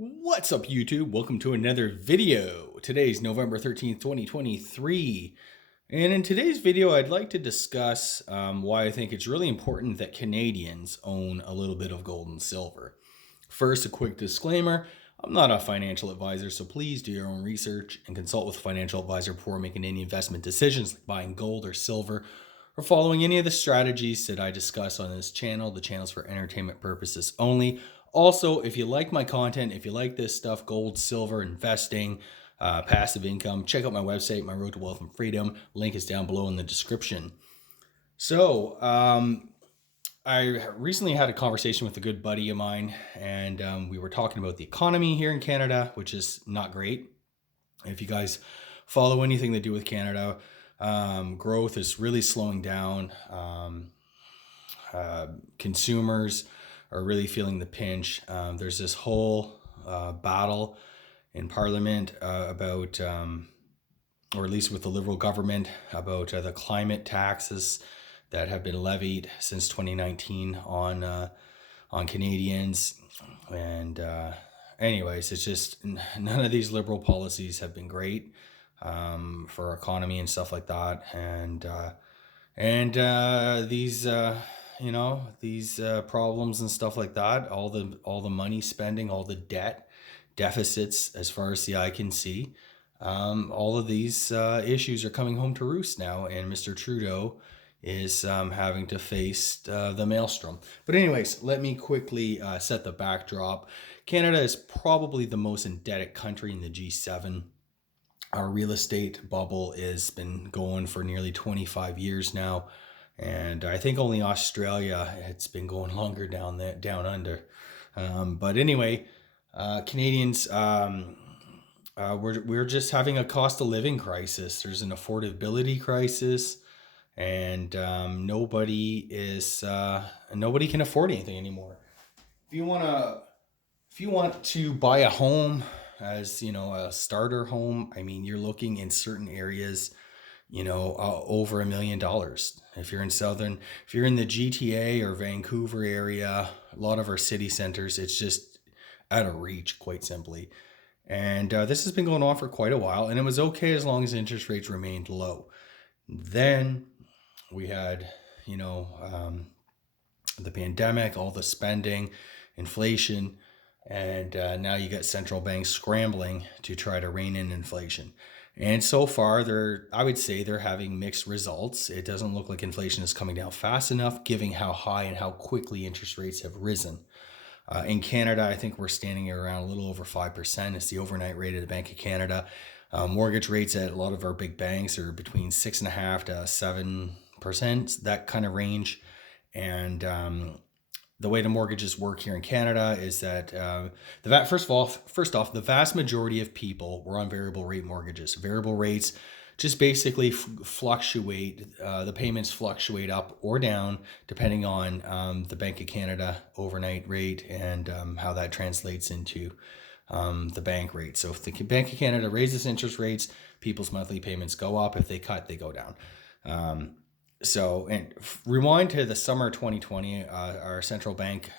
What's up, YouTube? Welcome to another video. Today's November 13th, 2023. And in today's video, I'd like to discuss why I think it's really important that Canadians own a little bit of gold and silver. First, a quick disclaimer. I'm not a financial advisor, so please do your own research and consult with a financial advisor before making any investment decisions like buying gold or silver or following any of the strategies that I discuss on this channel. The channel's for entertainment purposes only. Also, if you like my content, if you like this stuff, gold, silver, investing, passive income, check out my website, My Road to Wealth and Freedom. Link is down below in the description. So, I recently had a conversation with a good buddy of mine, and we were talking about the economy here in Canada, which is not great. If you guys follow anything to do with Canada, growth is really slowing down. Consumers are really feeling the pinch. There's this whole battle in Parliament about, or at least with the Liberal government, about the climate taxes that have been levied since 2019 on Canadians. And anyways, it's just none of these Liberal policies have been great for our economy and stuff like that. And these these problems and stuff like that, all the money spending, all the debt deficits as far as the eye can see, all of these issues are coming home to roost now, and Mr. Trudeau is having to face the maelstrom. But anyways, let me quickly set the backdrop. Canada is probably the most indebted country in the G7. Our real estate bubble has been going for nearly 25 years now. And I think only Australia, it's been going longer down under. But anyway, Canadians, we're just having a cost of living crisis. There's an affordability crisis, and nobody can afford anything anymore. If you want to buy a home, as a starter home, I mean, you're looking in certain areas, over $1 million. If you're in the GTA or Vancouver area, a lot of our city centers, it's just out of reach, quite simply. And this has been going on for quite a while, and it was okay as long as interest rates remained low. Then we had, the pandemic, all the spending, inflation, and now you got central banks scrambling to try to rein in inflation. And so far, I would say they're having mixed results. It doesn't look like inflation is coming down fast enough, given how high and how quickly interest rates have risen. In Canada, I think we're standing at around a little over 5%. It's the overnight rate of the Bank of Canada. Mortgage rates at a lot of our big banks are between 6.5% to 7%, that kind of range. And the way the mortgages work here in Canada is that first off, the vast majority of people were on variable rate mortgages. Variable rates just basically fluctuate. The payments fluctuate up or down depending on the Bank of Canada overnight rate and how that translates into the bank rate. So if the Bank of Canada raises interest rates, people's monthly payments go up. If they cut, they go down. And rewind to the summer 2020, our central bank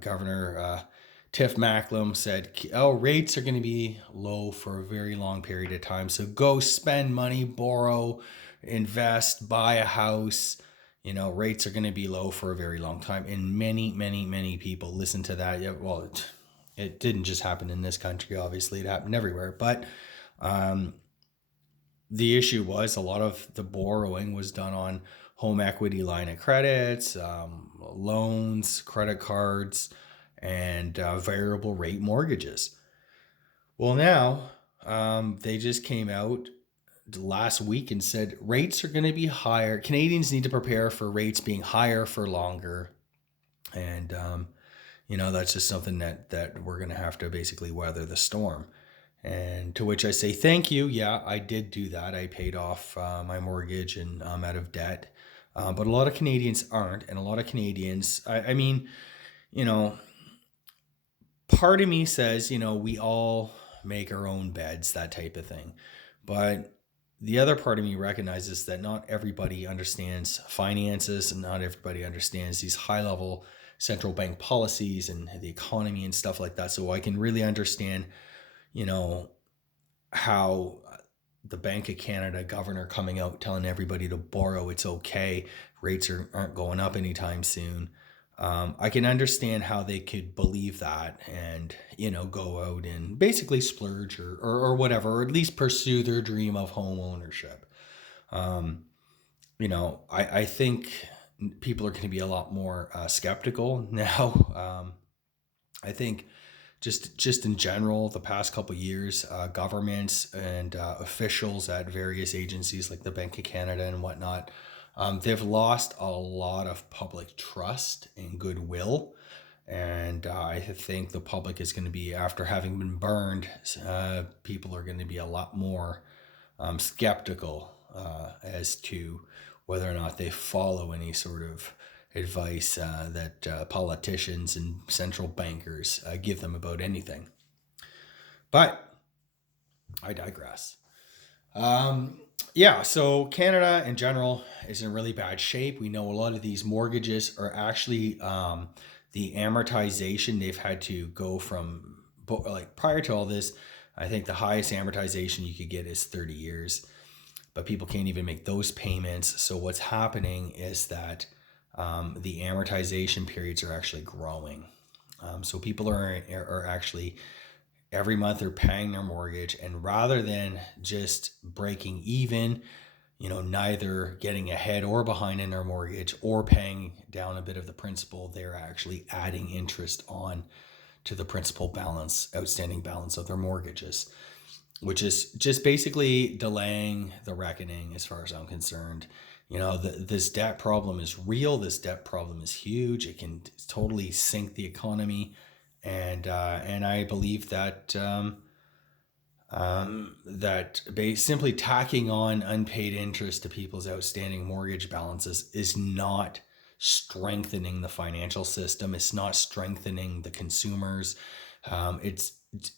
governor, Tiff Macklem, said, rates are going to be low for a very long period of time. So go spend money, borrow, invest, buy a house. Rates are going to be low for a very long time. And many, many, many people listen to that. Yeah, well, it didn't just happen in this country. Obviously, it happened everywhere. But the issue was a lot of the borrowing was done on home equity line of credits, loans, credit cards, and variable rate mortgages. Well, now they just came out last week and said rates are going to be higher. Canadians need to prepare for rates being higher for longer. And, that's just something that we're going to have to basically weather the storm. And to which I say, thank you. Yeah, I did do that. I paid off my mortgage and I'm out of debt. But a lot of Canadians aren't. And a lot of Canadians, part of me says, we all make our own beds, that type of thing. But the other part of me recognizes that not everybody understands finances and not everybody understands these high level central bank policies and the economy and stuff like that. So I can really understand, you know, how the Bank of Canada governor coming out telling everybody to borrow, it's okay, rates aren't going up anytime soon. I can understand how they could believe that and, go out and basically splurge or whatever, or at least pursue their dream of home ownership. Um, I think people are going to be a lot more skeptical now. I think just in general, the past couple of years, governments and officials at various agencies like the Bank of Canada and whatnot, they've lost a lot of public trust and goodwill. And I think the public is going to be, after having been burned, people are going to be a lot more skeptical as to whether or not they follow any sort of advice that politicians and central bankers give them about anything. But I digress. Yeah, so Canada in general is in really bad shape. We know a lot of these mortgages are actually the amortization they've had to go from, like prior to all this, I think the highest amortization you could get is 30 years, but people can't even make those payments. So what's happening is that the amortization periods are actually growing. So people are actually every month they're paying their mortgage, and rather than just breaking even, neither getting ahead or behind in their mortgage or paying down a bit of the principal, they're actually adding interest on to the principal balance, outstanding balance of their mortgages, which is just basically delaying the reckoning as far as I'm concerned. This debt problem is real. This debt problem is huge. It can totally sink the economy. And I believe that simply tacking on unpaid interest to people's outstanding mortgage balances is not strengthening the financial system. It's not strengthening the consumers. It's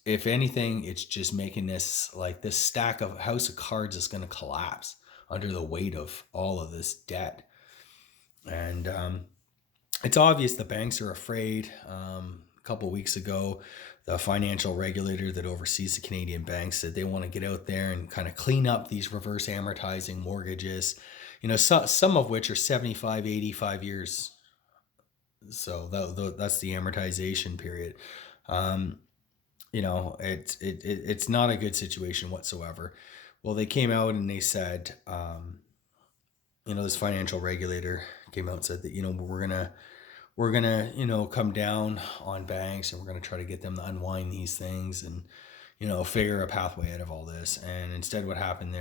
if anything, it's just making this stack of house of cards is going to collapse under the weight of all of this debt. And it's obvious the banks are afraid. A couple of weeks ago, the financial regulator that oversees the Canadian banks said they want to get out there and kind of clean up these reverse amortizing mortgages, some of which are 75, 85 years. So that's the amortization period. It's not a good situation whatsoever. Well, they came out and they said, this financial regulator came out and said that, we're gonna come down on banks, and we're gonna try to get them to unwind these things and figure a pathway out of all this. And instead, what happened,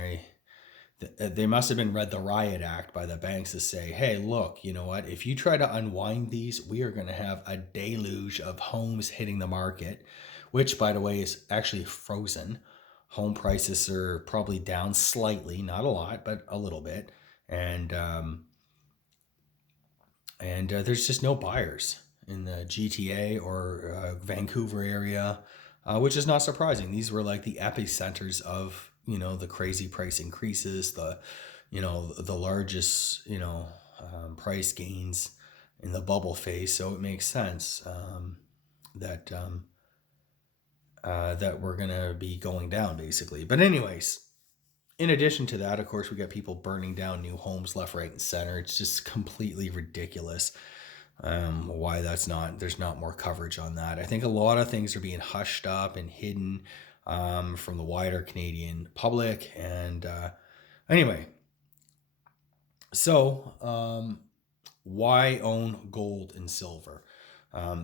they must have been read the Riot Act by the banks to say, hey, look, you know what, if you try to unwind these, we are going to have a deluge of homes hitting the market, which, by the way, is actually frozen. Home prices are probably down slightly, not a lot, but a little bit. And there's just no buyers in the GTA or Vancouver area, which is not surprising. These were like the epicenters of, the crazy price increases, the largest, price gains in the bubble phase. So it makes sense that we're going to be going down, basically. But anyways, in addition to that, of course, we got people burning down new homes left, right, and center. It's just completely ridiculous why there's not more coverage on that. I think a lot of things are being hushed up and hidden from the wider Canadian public. And anyway, so why own gold and silver?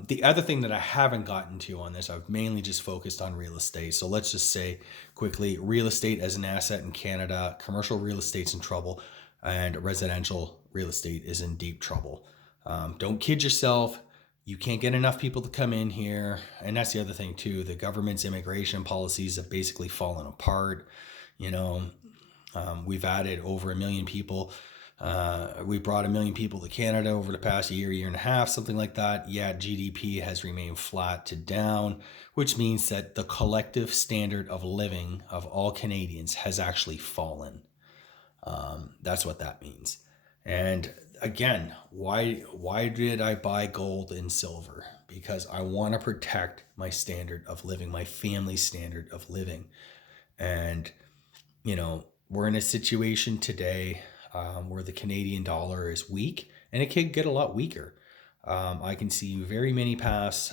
The other thing that I haven't gotten to on this, I've mainly just focused on real estate. So let's just say quickly, real estate as an asset in Canada, commercial real estate's in trouble, and residential real estate is in deep trouble. Don't kid yourself. You can't get enough people to come in here. And that's the other thing too. The government's immigration policies have basically fallen apart. We've added over 1 million people. We brought 1 million people to Canada over the past year and a half, something like that. Yet GDP has remained flat to down, which means that the collective standard of living of all Canadians has actually fallen. That's what that means. And again, why did I buy gold and silver? Because I want to protect my standard of living, my family's standard of living. And we're in a situation today where the Canadian dollar is weak, and it could get a lot weaker. I can see very many paths,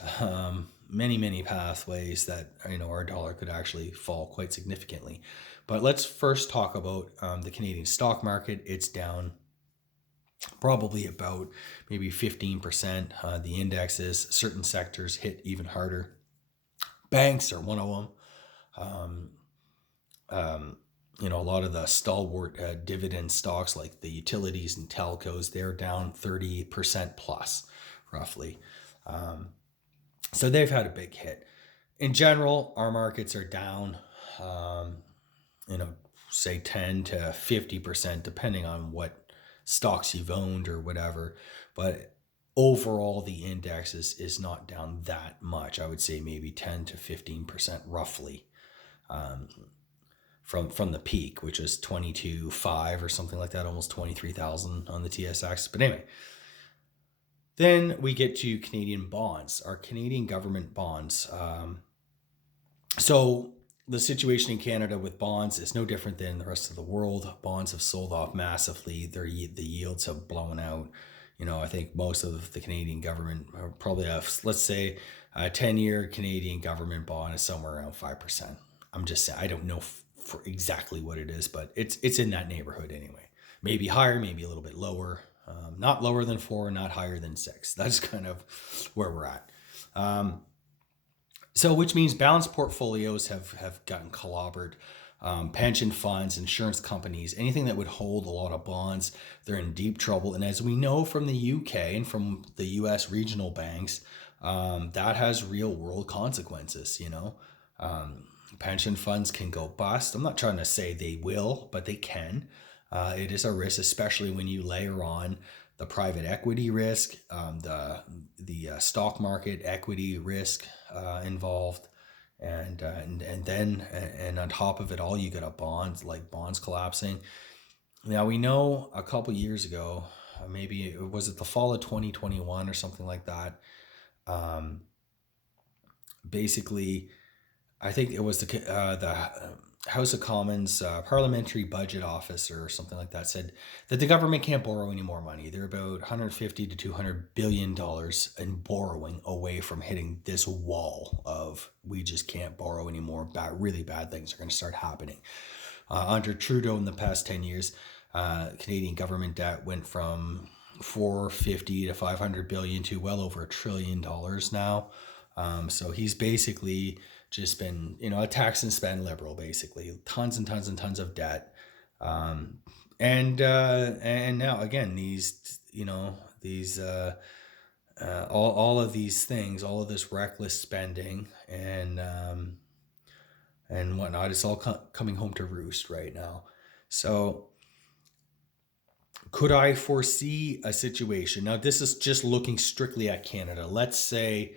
many pathways that our dollar could actually fall quite significantly. But let's first talk about the Canadian stock market. It's down probably about maybe 15%. The indexes, certain sectors hit even harder. Banks are one of them. A lot of the stalwart dividend stocks like the utilities and telcos, they're down 30% plus, roughly. So they've had a big hit. In general, our markets are down, say 10 to 50%, depending on what stocks you've owned or whatever. But overall, the index is not down that much. I would say maybe 10 to 15% roughly. From the peak, which is 22.5 or something like that, almost 23,000 on the TSX. But anyway, then we get to Canadian bonds, our Canadian government bonds. So the situation in Canada with bonds is no different than the rest of the world. Bonds have sold off massively. The yields have blown out. I think most of the Canadian government probably have, let's say, a 10-year Canadian government bond is somewhere around 5%. I'm just saying, I don't know for exactly what it is, but it's in that neighborhood anyway. Maybe higher, maybe a little bit lower. Not lower than 4, not higher than 6. That's kind of where we're at. So which means balanced portfolios have gotten clobbered. Pension funds, insurance companies, anything that would hold a lot of bonds, they're in deep trouble. And as we know from the UK and from the US regional banks, that has real world consequences, pension funds can go bust. I'm not trying to say they will, but they can. It is a risk, especially when you layer on the private equity risk, the stock market equity risk involved, and on top of it all, you got a bonds collapsing. Now we know a couple years ago, maybe was it the fall of 2021 or something like that. Basically, I think it was the House of Commons Parliamentary Budget Officer or something like that said that the government can't borrow any more money. They're about 150 to 200 billion dollars in borrowing away from hitting this wall of we just can't borrow anymore. Really bad things are going to start happening. Under Trudeau in the past 10 years, Canadian government debt went from 450 to 500 billion to well over $1 trillion now. So he's basically just been, a tax and spend liberal, basically tons and tons and tons of debt. And now again, all of these things, all of this reckless spending and whatnot, it's all coming home to roost right now. So could I foresee a situation? Now, this is just looking strictly at Canada. Let's say,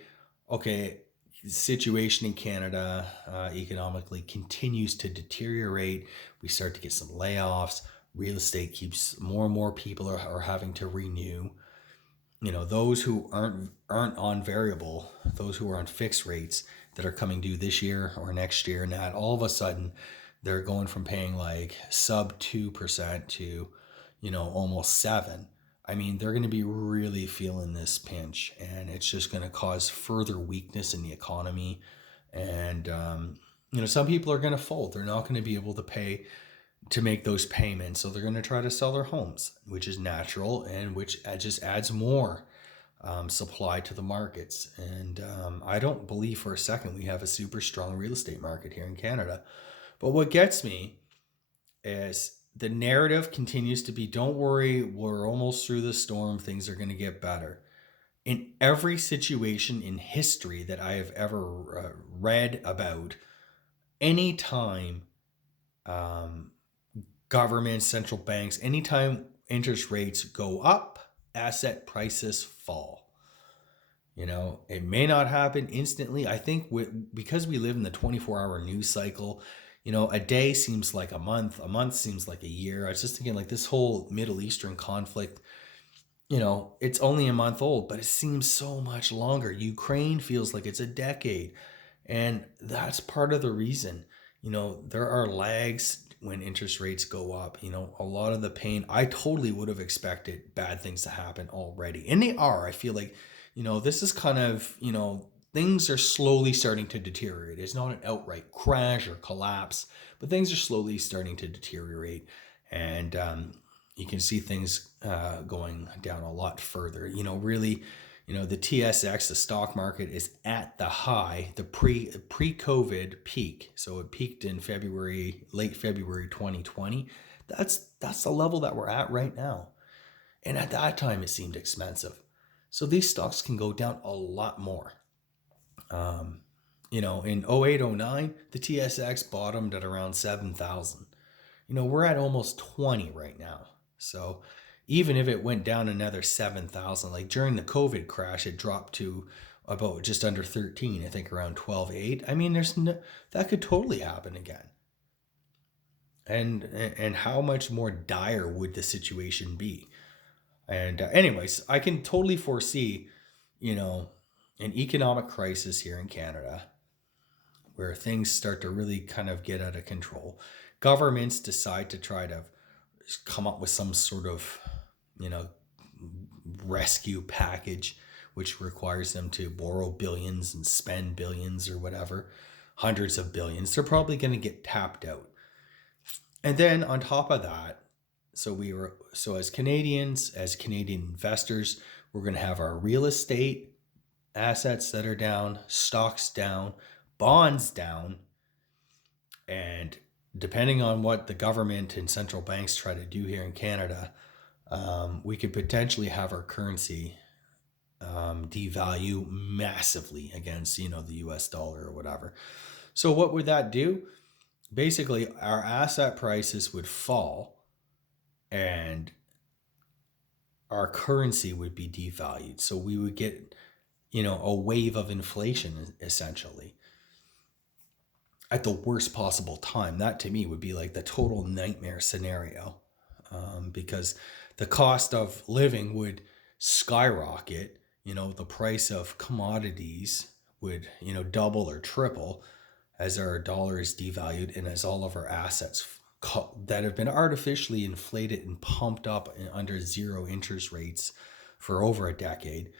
okay, the situation in Canada economically continues to deteriorate. We start to get some layoffs. Real estate keeps more and more people are having to renew. Those who aren't on variable, those who are on fixed rates that are coming due this year or next year, and that all of a sudden they're going from paying like sub 2% to, almost 7%. I mean, they're going to be really feeling this pinch, and it's just going to cause further weakness in the economy. And, some people are going to fold. They're not going to be able to pay to make those payments. So they're going to try to sell their homes, which is natural and which just adds more supply to the markets. And I don't believe for a second we have a super strong real estate market here in Canada. But what gets me is the narrative continues to be, don't worry, we're almost through the storm. Things are going to get better. In every situation in history that I have ever read about, anytime governments, central banks, anytime interest rates go up, asset prices fall. It may not happen instantly. I think because we live in the 24-hour news cycle, a day seems like a month seems like a year. I was just thinking, like, this whole Middle Eastern conflict, it's only a month old, but it seems so much longer. Ukraine feels like it's a decade. And that's part of the reason. There are lags when interest rates go up. A lot of the pain, I totally would have expected bad things to happen already. And they are. I feel like, this is kind of, things are slowly starting to deteriorate. It's not an outright crash or collapse, but things are slowly starting to deteriorate. And you can see things going down a lot further. Really, the TSX, the stock market, is at the high, the pre-COVID peak. So it peaked in late February 2020. That's the level that we're at right now. And at that time, it seemed expensive. So these stocks can go down a lot more. In 08, 09, the TSX bottomed at around 7,000. We're at almost 20 right now. So even if it went down another 7,000, like during the COVID crash, it dropped to about just under 13, I think around 12.8. I mean, that could totally happen again. And how much more dire would the situation be? And anyways, I can totally foresee, an economic crisis here in Canada where things start to really kind of get out of control. Governments decide to try to come up with some sort of, rescue package, which requires them to borrow billions and spend billions or whatever, hundreds of billions. They're probably going to get tapped out. And then on top of that, so as Canadians, as Canadian investors, we're going to have our real estate assets that are down, stocks down, bonds down, and depending on what the government and central banks try to do here in Canada, we could potentially have our currency devalue massively against, the US dollar or whatever. So what would that do? Basically, our asset prices would fall and our currency would be devalued. So we would get, a wave of inflation essentially at the worst possible time. That to me would be like the total nightmare scenario, because the cost of living would skyrocket. The price of commodities would, double or triple as our dollar is devalued and as all of our assets that have been artificially inflated and pumped up under zero interest rates for over a decade,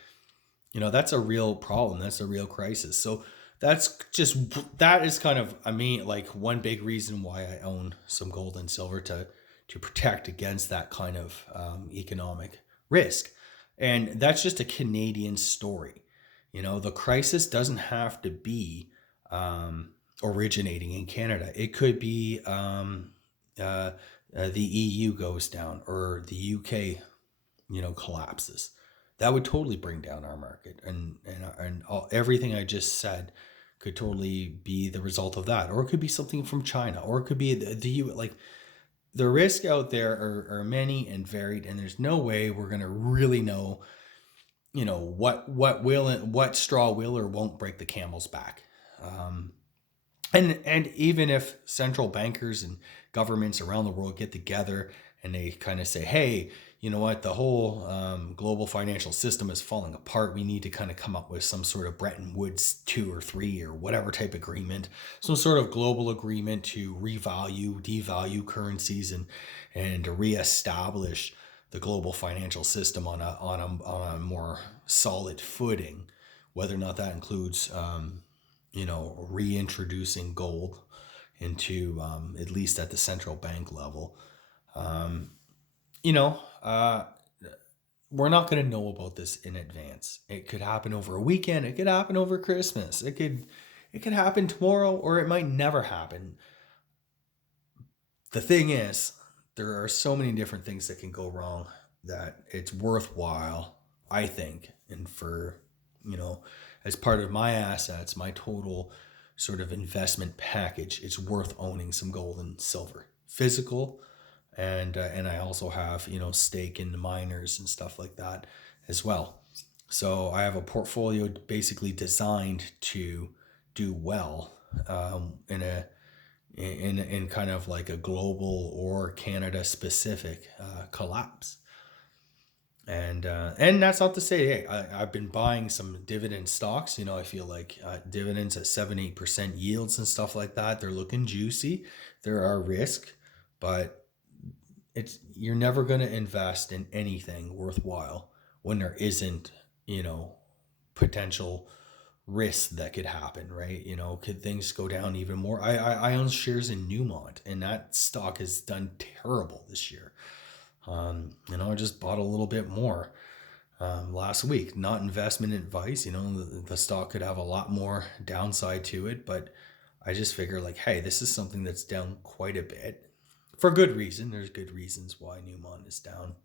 that's a real problem. That's a real crisis. So that is kind of, like one big reason why I own some gold and silver to protect against that kind of economic risk. And that's just a Canadian story. The crisis doesn't have to be originating in Canada. It could be the EU goes down or the UK, collapses. That would totally bring down our market, and everything I just said could totally be the result of that, or it could be something from China, or it could be the U. Like the risk out there are many and varied, and there's no way we're gonna really know, what straw will or won't break the camel's back. And even if central bankers and governments around the world get together and they kind of say, hey, you know what, the whole global financial system is falling apart. We need to kind of come up with some sort of Bretton Woods 2 or 3 or whatever type agreement, some sort of global agreement to devalue currencies and to reestablish the global financial system on a more solid footing, whether or not that includes, reintroducing gold into, at least at the central bank level. We're not going to know about this in advance. It could happen over a weekend. It could happen over Christmas. It could happen tomorrow, or it might never happen. The thing is, there are so many different things that can go wrong that it's worthwhile, I think, and for, as part of my assets, my total sort of investment package, it's worth owning some gold and silver, physical. And I also have, stake in the miners and stuff like that as well. So I have a portfolio basically designed to do well in kind of like a global or Canada specific collapse. And that's not to say, hey, I've been buying some dividend stocks. I feel like dividends at 7-8% yields and stuff like that. They're looking juicy. There are risk, but you're never going to invest in anything worthwhile when there isn't, potential risk that could happen, right? Could things go down even more? I own shares in Newmont, and that stock has done terrible this year. I just bought a little bit more last week. Not investment advice. The stock could have a lot more downside to it, but I just figure like, hey, this is something that's down quite a bit for good reason. There's good reasons why Newmont is down,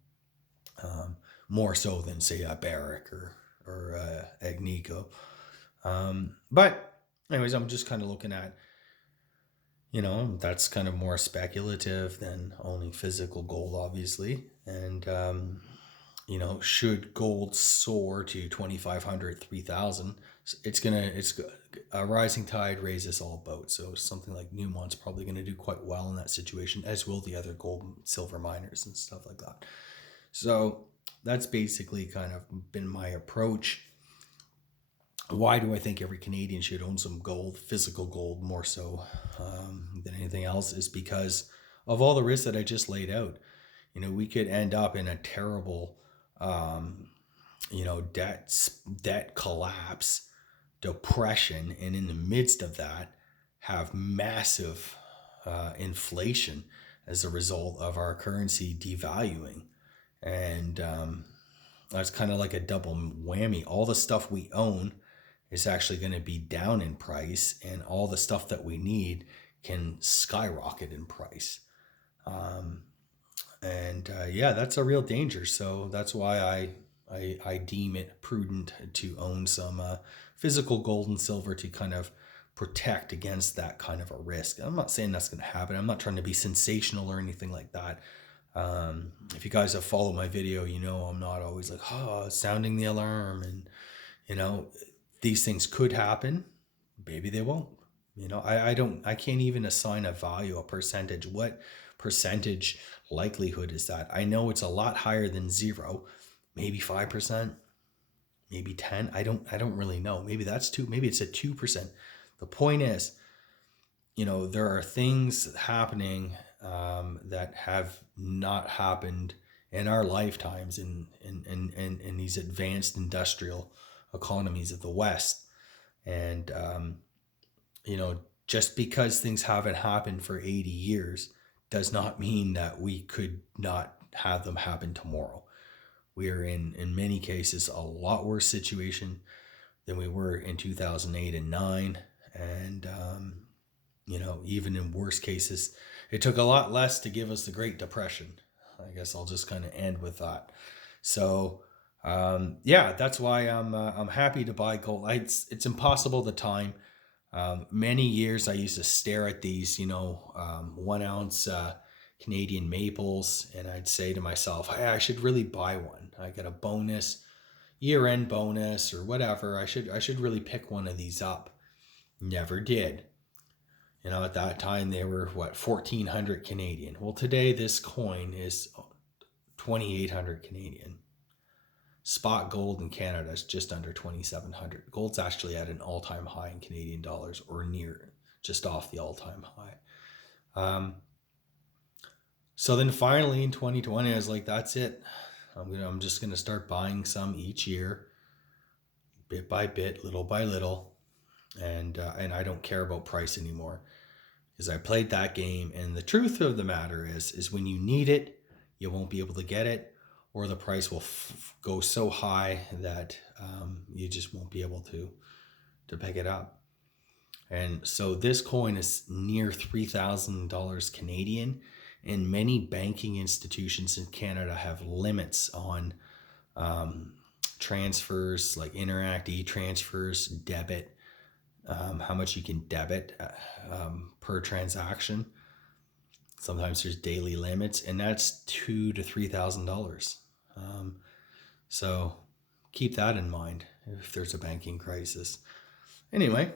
more so than say a Barrick or Agnico. But anyways, I'm just kind of looking at, that's kind of more speculative than owning physical gold, obviously. And, should gold soar to 2,500, 3,000, it's a rising tide raises all boats. So something like Newmont's probably going to do quite well in that situation, as will the other gold and silver miners and stuff like that. So that's basically kind of been my approach. Why do I think every Canadian should own some gold, physical gold, more so than anything else? Is because of all the risks that I just laid out. We could end up in a terrible, debt collapse, depression, and in the midst of that, have massive inflation as a result of our currency devaluing. And that's kind of like a double whammy. All the stuff we own is actually going to be down in price, and all the stuff that we need can skyrocket in price. That's a real danger. So that's why I deem it prudent to own some physical gold and silver to kind of protect against that kind of a risk. I'm not saying that's going to happen. I'm not trying to be sensational or anything like that. If you guys have followed my video, I'm not always like, sounding the alarm, and these things could happen. Maybe they won't. I can't even assign a value, a percentage. What percentage likelihood is that? I know it's a lot higher than 0, maybe 5%, maybe 10. I don't really know. Maybe that's 2, maybe it's a 2%. The point is, there are things happening that have not happened in our lifetimes in these advanced industrial economies of the West. And, just because things haven't happened for 80 years does not mean that we could not have them happen tomorrow. We are in many cases, a lot worse situation than we were in 2008 and 9. And, even in worse cases, it took a lot less to give us the Great Depression. I guess I'll just kind of end with that. So, that's why I'm happy to buy gold. It's impossible to time. Many years I used to stare at these, 1 ounce Canadian maples, and I'd say to myself, hey, I should really buy one. I got a bonus, year-end bonus or whatever. I should really pick one of these up. Never did. At that time they were 1,400 Canadian. Well, today this coin is 2,800 Canadian. Spot gold in Canada is just under 2,700. Gold's actually at an all-time high in Canadian dollars, or near, just off the all-time high. So then finally in 2020, I was like, that's it. I'm just gonna start buying some each year, bit by bit, little by little, and I don't care about price anymore, because I played that game. And the truth of the matter is when you need it, you won't be able to get it, or the price will go so high that you just won't be able to pick it up. And so this coin is near $3,000 Canadian, and many banking institutions in Canada have limits on transfers, like Interac e-transfers, debit, how much you can debit per transaction. Sometimes there's daily limits, and that's $2,000 to $3,000. So keep that in mind if there's a banking crisis. Anyway,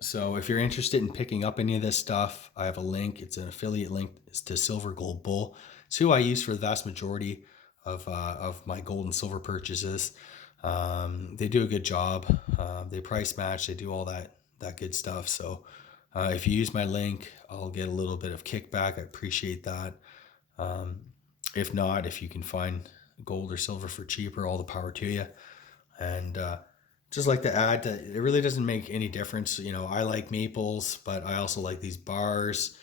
so if you're interested in picking up any of this stuff, I have a link. It's an affiliate link. It's to Silver Gold Bull. It's who I use for the vast majority of my gold and silver purchases. They do a good job. They price match. They do all that good stuff. So if you use my link, I'll get a little bit of kickback. I appreciate that. If not, if you can find gold or silver for cheaper, all the power to you. And just like to add that it really doesn't make any difference. You know, I like maples, but I also like these bars.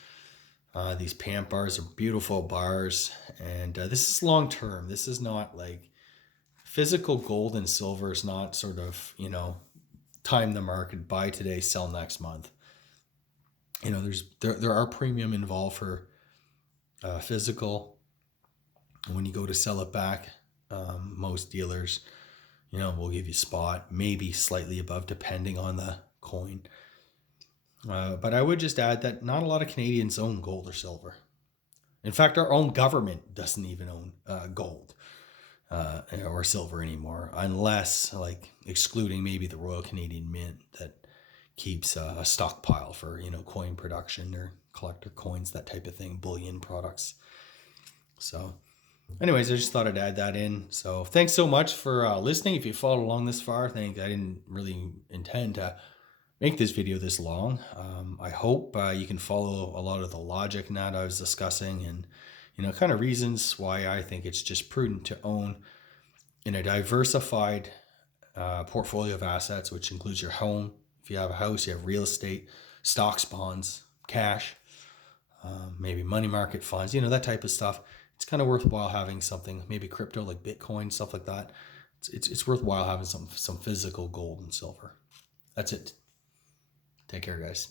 These pant bars are beautiful bars. And this is long term. This is not like physical gold and silver is not sort of, you know, time the market, buy today, sell next month. You know, there are premium involved for physical. When you go to sell it back, most dealers, you know, will give you spot, maybe slightly above, depending on the coin. But I would just add that not a lot of Canadians own gold or silver. In fact, our own government doesn't even own gold or silver anymore, unless, like, excluding maybe the Royal Canadian Mint that keeps a stockpile for, you know, coin production or collector coins, that type of thing, bullion products. So anyways, I just thought I'd add that in. So thanks so much for listening. If you followed along this far, I didn't really intend to make this video this long. I hope you can follow a lot of the logic in that I was discussing, and, you know, kind of reasons why I think it's just prudent to own in a diversified portfolio of assets, which includes your home. If you have a house, you have real estate, stocks, bonds, cash, maybe money market funds, you know, that type of stuff. It's kind of worthwhile having something, maybe crypto like Bitcoin, stuff like that. It's worthwhile having some physical gold and silver. That's it. Take care, guys.